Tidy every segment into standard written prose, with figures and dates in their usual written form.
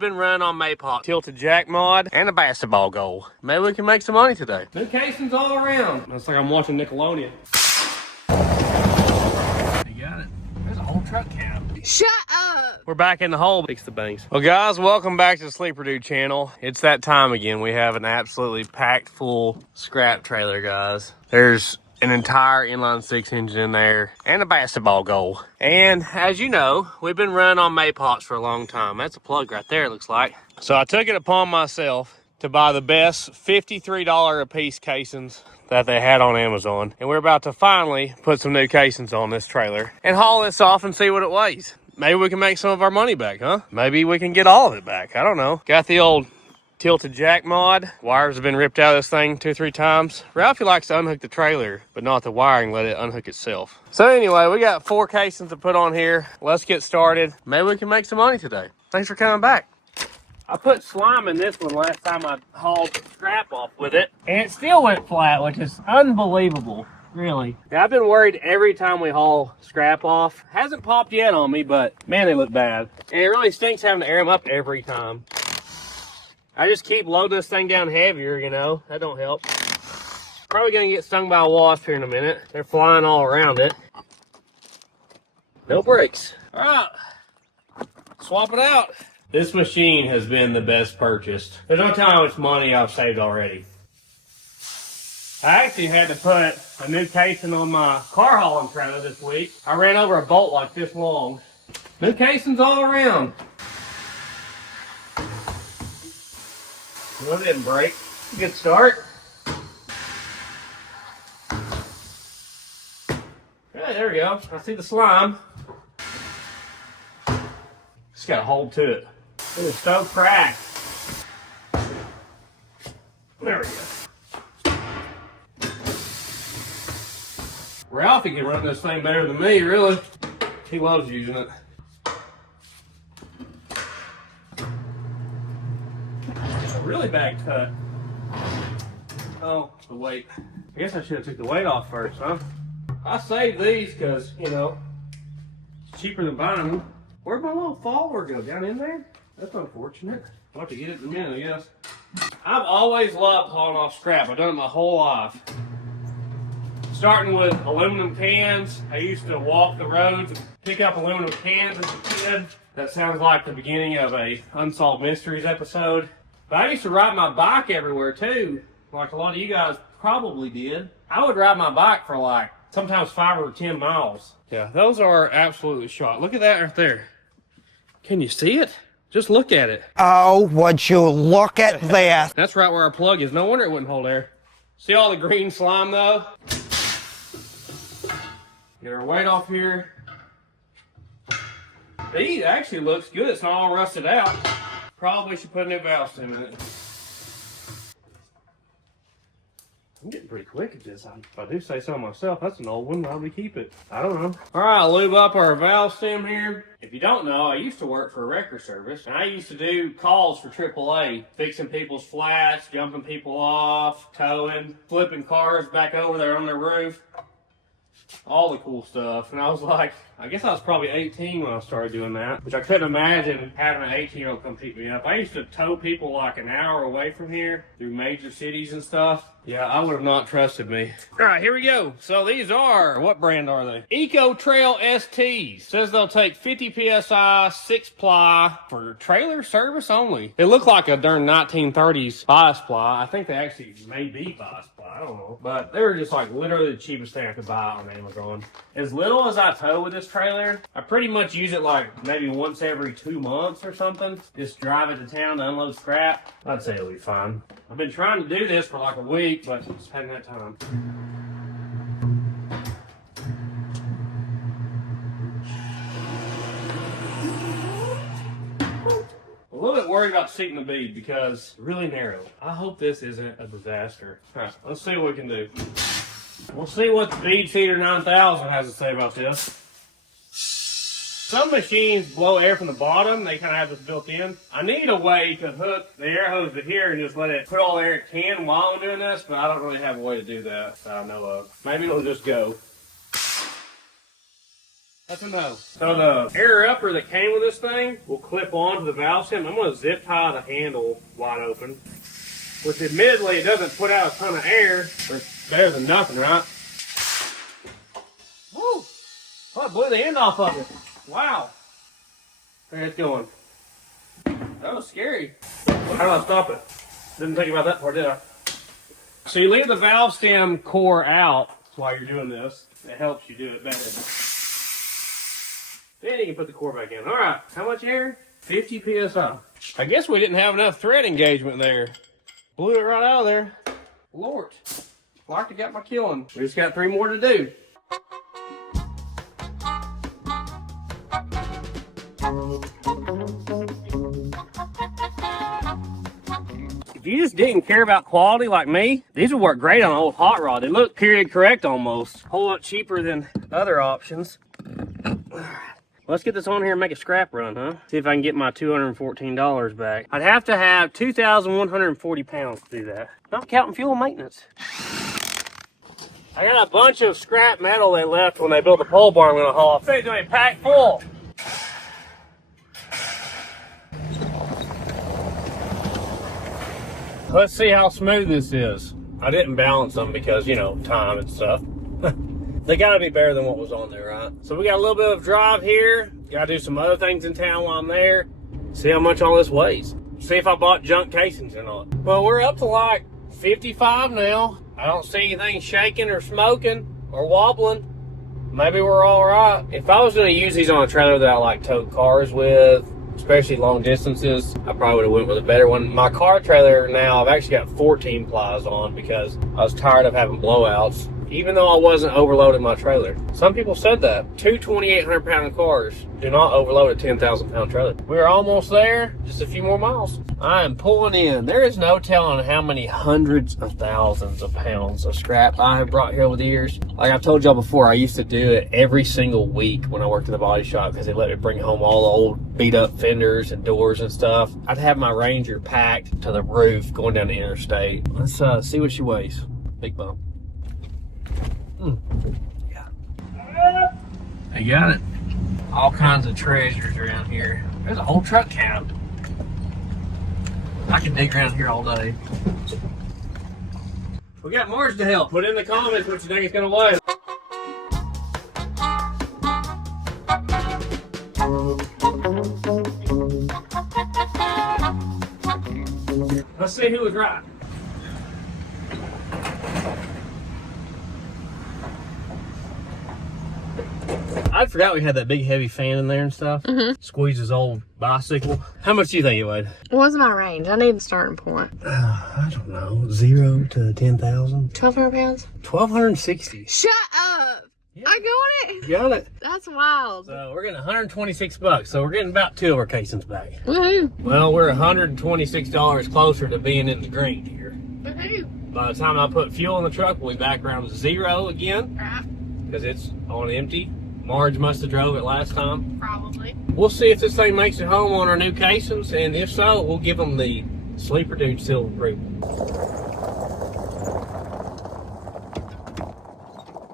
Been running on Maypop, tilted jack mod, and a basketball goal. Maybe we can make some money today. New casings all around. Looks like I'm watching Nickelodeon. You got it. There's a whole truck cab. Shut up! We're back in the hole. Fix the bangs. Well, guys, welcome back to the Sleeper Dude channel. It's that time again. We have an absolutely packed full scrap trailer, guys. There's an entire inline six engine in there and a basketball goal. And as you know, we've been running on Maypops for a long time. That's a plug right there, it looks like. So I took it upon myself to buy the best $53 a piece casings that they had on Amazon. And we're about to finally put some new casings on this trailer and haul this off and see what it weighs. Maybe we can make some of our money back, huh? Maybe we can get all of it back. I don't know. Got the old tilted jack mod. Wires have been ripped out of this thing 2 or 3 times. Ralphie likes to unhook the trailer, but not the wiring, let it unhook itself. So anyway, we got 4 casings to put on here. Let's get started. Maybe we can make some money today. Thanks for coming back. I put slime in this one last time I hauled scrap off with it, and it still went flat, which is unbelievable. Really. Now, I've been worried every time we haul scrap off. Hasn't popped yet on me, but man, they look bad. And it really stinks having to air them up every time. I just keep loading this thing down heavier, you know. That don't help. Probably gonna get stung by a wasp here in a minute. They're flying all around it. No brakes. All right, swap it out. This machine has been the best purchase. There's no telling how much money I've saved already. I actually had to put a new casing on my car hauling trailer this week. I ran over a bolt like this long. New casings all around. Well, it didn't break. Good start. Right, there we go. I see the slime. Just got a hold to it. It's so cracked. There we go. Ralphie can run this thing better than me, really. He loves using it. It's a really bad cut. Oh, the weight. I guess I should have took the weight off first, huh? I saved these because, you know, it's cheaper than buying them. Where'd my little follower go? Down in there? That's unfortunate. I'll have to get it in a minute, I guess. I've always loved hauling off scrap. I've done it my whole life. Starting with aluminum cans. I used to walk the roads and pick up aluminum cans as a kid. That sounds like the beginning of a Unsolved Mysteries episode. But I used to ride my bike everywhere too, like a lot of you guys probably did. I would ride my bike for like sometimes 5 or 10 miles. Yeah, those are absolutely shot. Look at that right there. Can you see it? Just look at it. Oh, would you look at that? That's right where our plug is. No wonder it wouldn't hold air. See all the green slime though? Get our weight off here. These actually looks good. It's not all rusted out. Probably should put a new valve stem in it. I'm getting pretty quick at this. If I do say so myself, that's an old one. Why would we keep it? I don't know. All right, I'll lube up our valve stem here. If you don't know, I used to work for a wrecker service, and I used to do calls for AAA, fixing people's flats, jumping people off, towing, flipping cars back over there on their roof. All the cool stuff. And I was like, I guess I was probably 18 when I started doing that, which I couldn't imagine having an 18-year-old come pick me up. I used to tow people like an hour away from here through major cities and stuff. Yeah, I would have not trusted me. All right, here we go. So these are, what brand are they? Eco Trail STs. Says they'll take 50 PSI, 6-ply for trailer service only. They look like a darn 1930s bias-ply. I think they actually may be bias-ply. I don't know. But they were just like literally the cheapest thing I could buy on Amazon. As little as I tow with this trailer, I pretty much use it like maybe once every 2 months or something. Just drive it to town to unload scrap. I'd say it'll be fine. I've been trying to do this for like a week, but just hadn't had time. A little bit worried about seating the bead because it's really narrow. I hope this isn't a disaster. All right, let's see what we can do. We'll see what the Bead Feeder 9000 has to say about this. Some machines blow air from the bottom. They kind of have this built in. I need a way to hook the air hose to here and just let it put all the air it can while I'm doing this, but I don't really have a way to do that I know of. Maybe it'll just go. That's a no. So the air upper that came with this thing will clip onto the valve stem. I'm going to zip tie the handle wide open, which admittedly it doesn't put out a ton of air, but it's better than nothing, right? Woo! Oh, it blew the end off of it. Wow. There it's going. That was scary. How do I stop it? Didn't think about that part, did I? So you leave the valve stem core out while you're doing this. It helps you do it better. Then you can put the core back in. All right, how much air? 50 PSI. I guess we didn't have enough thread engagement there. Blew it right out of there. Lord, like I got my killing. We just got 3 more to do. If you just didn't care about quality like me, these would work great on an old hot rod. They look period correct almost. A whole lot cheaper than other options. Let's get this on here and make a scrap run, huh? See if I can get my $214 back. I'd have to have 2,140 pounds to do that. Not counting fuel and maintenance. I got a bunch of scrap metal they left when they built the pole barn I'm gonna haul. I think it's packed full. Let's see how smooth this is. I didn't balance them because, you know, time and stuff. They gotta be better than what was on there, right? So we got a little bit of drive here. Gotta do some other things in town while I'm there. See how much all this weighs. See if I bought junk casings or not. Well, we're up to like 55 now. I don't see anything shaking or smoking or wobbling. Maybe we're all right. If I was gonna use these on a trailer that I like tow cars with, especially long distances, I probably would have went with a better one. My car trailer now, I've actually got 14 plies on because I was tired of having blowouts, even though I wasn't overloading my trailer. Some people said that. 2 2,800 pound cars do not overload a 10,000 pound trailer. We're almost there, just a few more miles. I am pulling in. There is no telling how many hundreds of thousands of pounds of scrap I have brought here over the years. Like I've told y'all before, I used to do it every single week when I worked in the body shop because they let me bring home all the old beat up fenders and doors and stuff. I'd have my Ranger packed to the roof going down the interstate. Let's see what she weighs. Big bump. Yeah. I got it. All kinds of treasures around here. There's a whole truck cab. I can dig around here all day. We got Marge to help. Put in the comments what you think it's gonna weigh. Let's see who was right. I forgot we had that big heavy fan in there and stuff. Squeeze his old bicycle. How much do you think it weighed? What's my range? I need a starting point. I don't know. 0 to 10,000. 1,200 pounds? 1,260. Shut up! Yeah. I got it? Got it. That's wild. So we're getting $126. So we're getting about 2 of our casings back. Woohoo! Well, we're $126 closer to being in the green here. Woohoo! By the time I put fuel in the truck, we'll be back around 0 again. Because it's on empty. Marge must have drove it last time. Probably. We'll see if this thing makes it home on our new casings, and if so, we'll give them the Sleeper Dude seal of approval.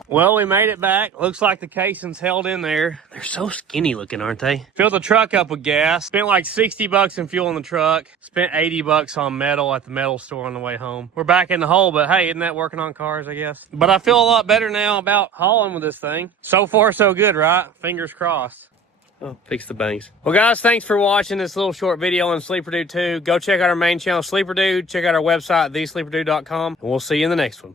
Well, we made it back. Looks like the casings held in there. They're so skinny looking, aren't they? Filled the truck up with gas. Spent like 60 bucks in fuel in the truck. Spent 80 bucks on metal at the metal store on the way home. We're back in the hole, but hey, isn't that working on cars, I guess? But I feel a lot better now about hauling with this thing. So far, so good, right? Fingers crossed. Oh, fix the bangs. Well, guys, thanks for watching this little short video on Sleeper Dude 2. Go check out our main channel, Sleeper Dude. Check out our website, thesleeperdude.com, and we'll see you in the next one.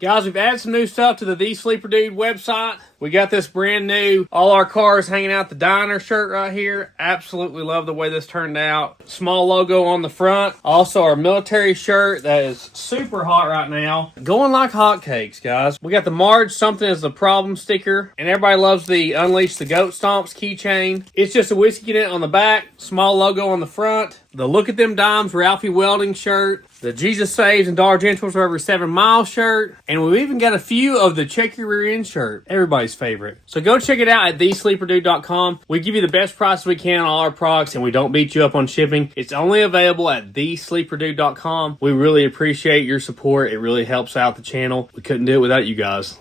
Guys, we've added some new stuff to the Sleeper Dude website. We got this brand new All Our Cars Hanging Out the Diner shirt right here. Absolutely love the way this turned out. Small logo on the front. Also our military shirt that is super hot right now. Going like hotcakes, guys. We got the Marge Something Is the Problem sticker. And everybody loves the Unleash the Goat Stomps keychain. It's just a whiskey dent on the back. Small logo on the front. The Look at Them Dimes Ralphie Welding shirt. The Jesus Saves and Dollar Generals for every 7 miles shirt. And we've even got a few of the Check Your Rear End shirt. Everybody's favorite. So go check it out at thesleeperdude.com. We give you the best price we can on all our products and we don't beat you up on shipping. It's only available at thesleeperdude.com. We really appreciate your support. It really helps out the channel. We couldn't do it without you guys.